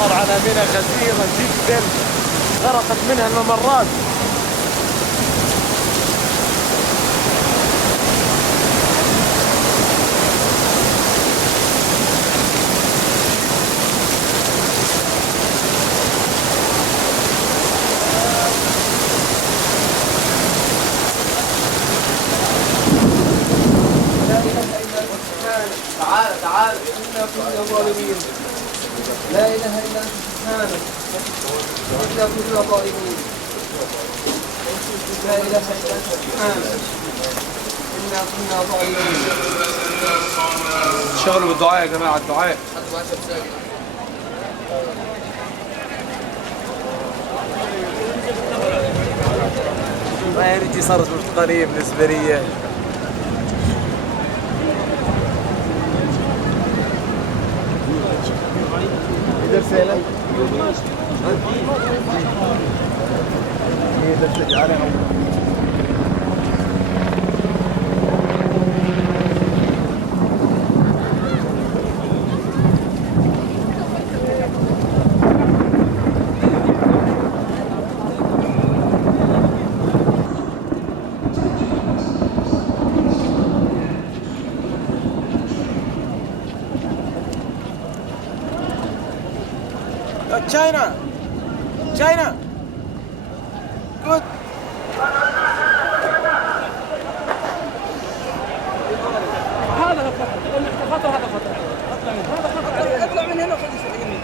تمر على منى غزيرة جدا، غرقت منها الممرات. تعال تعال إنا كنا ظالمين. لا إله إلا أنت سبحانك إنا كنا ظالمين. لا إله إلا أنت سبحانك إنا كنا ظالمين. شغلوا بالدعاء يا جماعة، الدعاء. ما يرجي صارت قريب بالنسبة لي. رسالة China, China, good. هذا خطر، هذا خطر، اطلع من هنا وخذ اليمين.